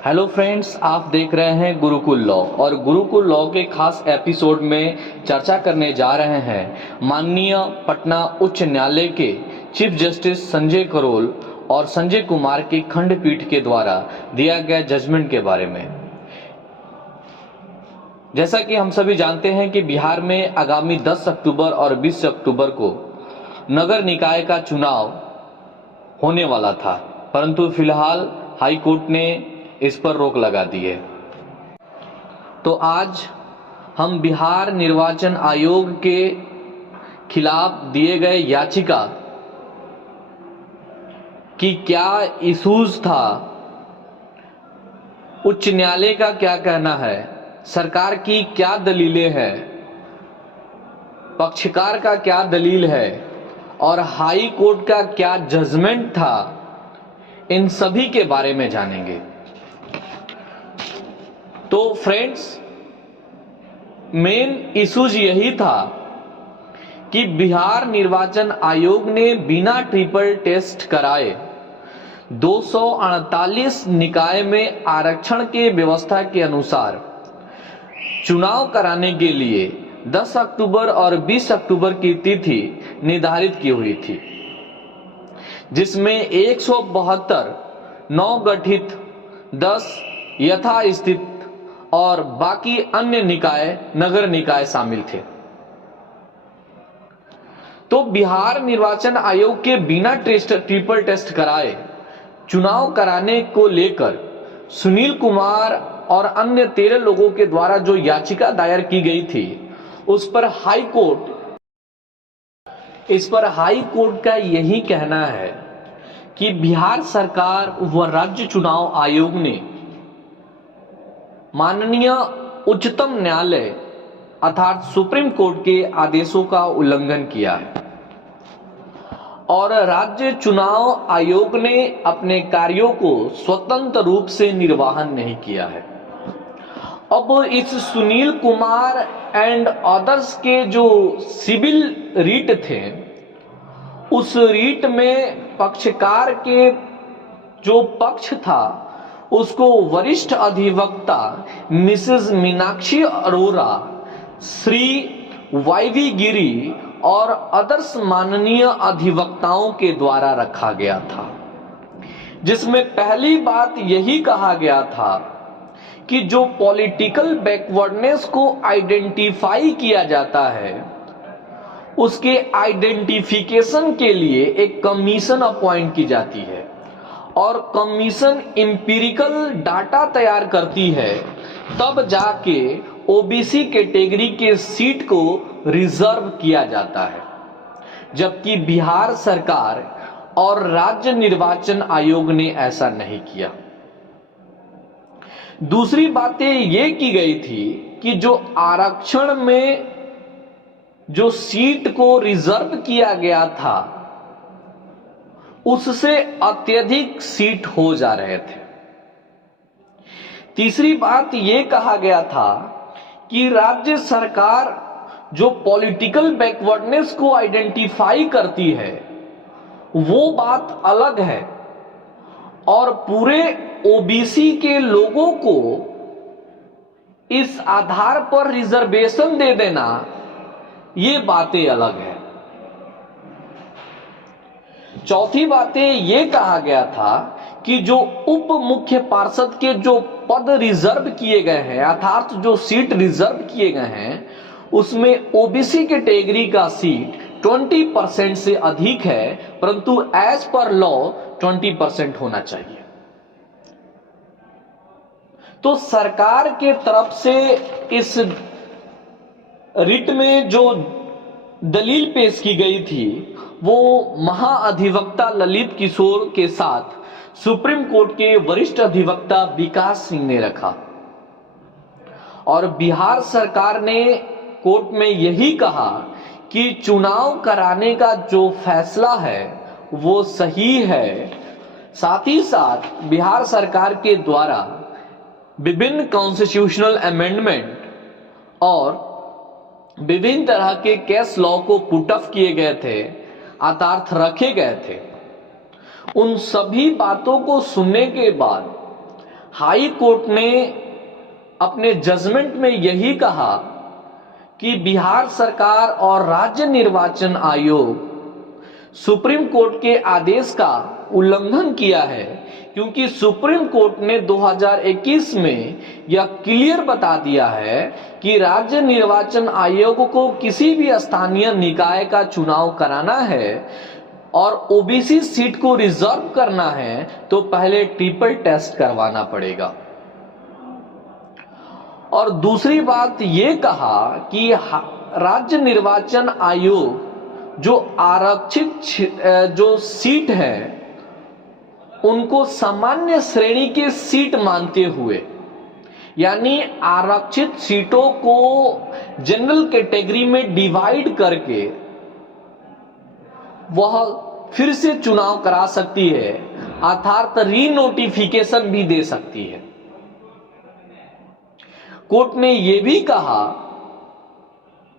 Hello friends, आप देख रहे हैं गुरुकुल लॉ और गुरुकुल लॉ के खास एपिसोड में चर्चा करने जा रहे हैं माननीय पटना उच्च न्यायालय के चीफ जस्टिस संजय करोल और संजय कुमार की खंडपीठ के द्वारा दिया गया जजमेंट के बारे में। जैसा कि हम सभी जानते हैं कि बिहार में आगामी 10 अक्टूबर और 20 अक्टूबर को नगर निकाय का चुनाव होने वाला था, परंतु फिलहाल हाई कोर्ट ने इस पर रोक लगा दी है। तो आज हम बिहार निर्वाचन आयोग के खिलाफ दिए गए याचिका की क्या इश्यूज था, उच्च न्यायालय का क्या कहना है, सरकार की क्या दलीलें हैं, पक्षकार का क्या दलील है और हाई कोर्ट का क्या जजमेंट था, इन सभी के बारे में जानेंगे। तो फ्रेंड्स, मेन इश्यूज यही था कि बिहार निर्वाचन आयोग ने बिना ट्रिपल टेस्ट कराए 248 निकाय में आरक्षण के व्यवस्था के अनुसार चुनाव कराने के लिए 10 अक्टूबर और 20 अक्टूबर की तिथि निर्धारित की हुई थी, जिसमें 172 नवगठित 10 यथास्थित और बाकी अन्य निकाय नगर निकाय शामिल थे। तो बिहार निर्वाचन आयोग के बिना ट्रिपल टेस्ट कराए चुनाव कराने को लेकर सुनील कुमार और अन्य 13 लोगों के द्वारा जो याचिका दायर की गई थी, इस पर हाई कोर्ट का यही कहना है कि बिहार सरकार व राज्य चुनाव आयोग ने माननीय उच्चतम न्यायालय अर्थात सुप्रीम कोर्ट के आदेशों का उल्लंघन किया है और राज्य चुनाव आयोग ने अपने कार्यों को स्वतंत्र रूप से निर्वहन नहीं किया है। अब इस सुनील कुमार एंड अदर्स के जो सिविल रीट थे, उस रीट में पक्षकार के जो पक्ष था उसको वरिष्ठ अधिवक्ता मिसेस मीनाक्षी अरोरा, श्री वाईवी गिरी और अदर्स माननीय अधिवक्ताओं के द्वारा रखा गया था, जिसमें पहली बात यही कहा गया था कि जो पॉलिटिकल बैकवर्डनेस को आइडेंटिफाई किया जाता है, उसके आइडेंटिफिकेशन के लिए एक कमीशन अपॉइंट की जाती है और कमीशन एम्पिरिकल डाटा तैयार करती है, तब जाके ओबीसी कैटेगरी के सीट को रिजर्व किया जाता है, जबकि बिहार सरकार और राज्य निर्वाचन आयोग ने ऐसा नहीं किया। दूसरी बातें ये की गई थी कि जो आरक्षण में जो सीट को रिजर्व किया गया था, उससे अत्यधिक सीट हो जा रहे थे। तीसरी बात यह कहा गया था कि राज्य सरकार जो पॉलिटिकल बैकवर्डनेस को आइडेंटिफाई करती है, वो बात अलग है और पूरे ओबीसी के लोगों को इस आधार पर रिजर्वेशन दे देना, ये बातें अलग है। चौथी बातें ये कहा गया था कि जो उप मुख्य पार्षद के जो पद रिजर्व किए गए हैं, अर्थात जो सीट रिजर्व किए गए हैं, उसमें ओबीसी कैटेगरी का सीट 20% से अधिक है, परंतु एज पर लॉ 20% होना चाहिए। तो सरकार के तरफ से इस रिट में जो दलील पेश की गई थी, वो महाअधिवक्ता ललित किशोर के साथ सुप्रीम कोर्ट के वरिष्ठ अधिवक्ता विकास सिंह ने रखा और बिहार सरकार ने कोर्ट में यही कहा कि चुनाव कराने का जो फैसला है वो सही है। साथ ही साथ बिहार सरकार के द्वारा विभिन्न कॉन्स्टिट्यूशनल अमेंडमेंट और विभिन्न तरह के केस लॉ को पुट अप किए गए थे, अर्थात रखे गए थे। उन सभी बातों को सुनने के बाद हाई कोर्ट ने अपने जजमेंट में यही कहा कि बिहार सरकार और राज्य निर्वाचन आयोग सुप्रीम कोर्ट के आदेश का उल्लंघन किया है, क्योंकि सुप्रीम कोर्ट ने 2021 में यह क्लियर बता दिया है कि राज्य निर्वाचन आयोग को किसी भी स्थानीय निकाय का चुनाव कराना है और ओबीसी सीट को रिजर्व करना है तो पहले ट्रिपल टेस्ट करवाना पड़ेगा। और दूसरी बात यह कहा कि राज्य निर्वाचन आयोग जो आरक्षित जो सीट है उनको सामान्य श्रेणी के सीट मानते हुए, यानी आरक्षित सीटों को जनरल कैटेगरी में डिवाइड करके वह फिर से चुनाव करा सकती है, अर्थात रीनोटिफिकेशन भी दे सकती है। कोर्ट ने यह भी कहा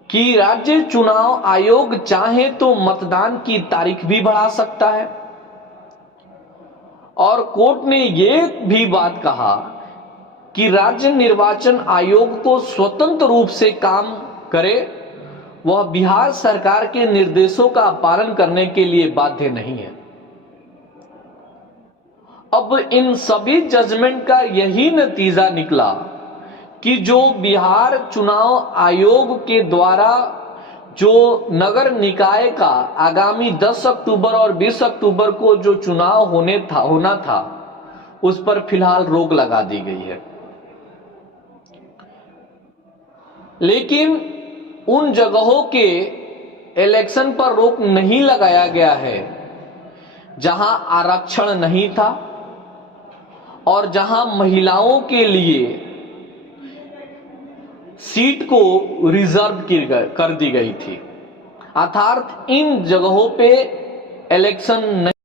कि राज्य चुनाव आयोग चाहे तो मतदान की तारीख भी बढ़ा सकता है, और कोर्ट ने यह भी बात कहा कि राज्य निर्वाचन आयोग को स्वतंत्र रूप से काम करे, वह बिहार सरकार के निर्देशों का पालन करने के लिए बाध्य नहीं है। अब इन सभी जजमेंट का यही नतीजा निकला कि जो बिहार चुनाव आयोग के द्वारा जो नगर निकाय का आगामी 10 अक्टूबर और 20 अक्टूबर को जो चुनाव होना था उस पर फिलहाल रोक लगा दी गई है। लेकिन उन जगहों के इलेक्शन पर रोक नहीं लगाया गया है जहां आरक्षण नहीं था और जहां महिलाओं के लिए सीट को रिजर्व कर दी गई थी, अर्थात इन जगहों पे इलेक्शन नहीं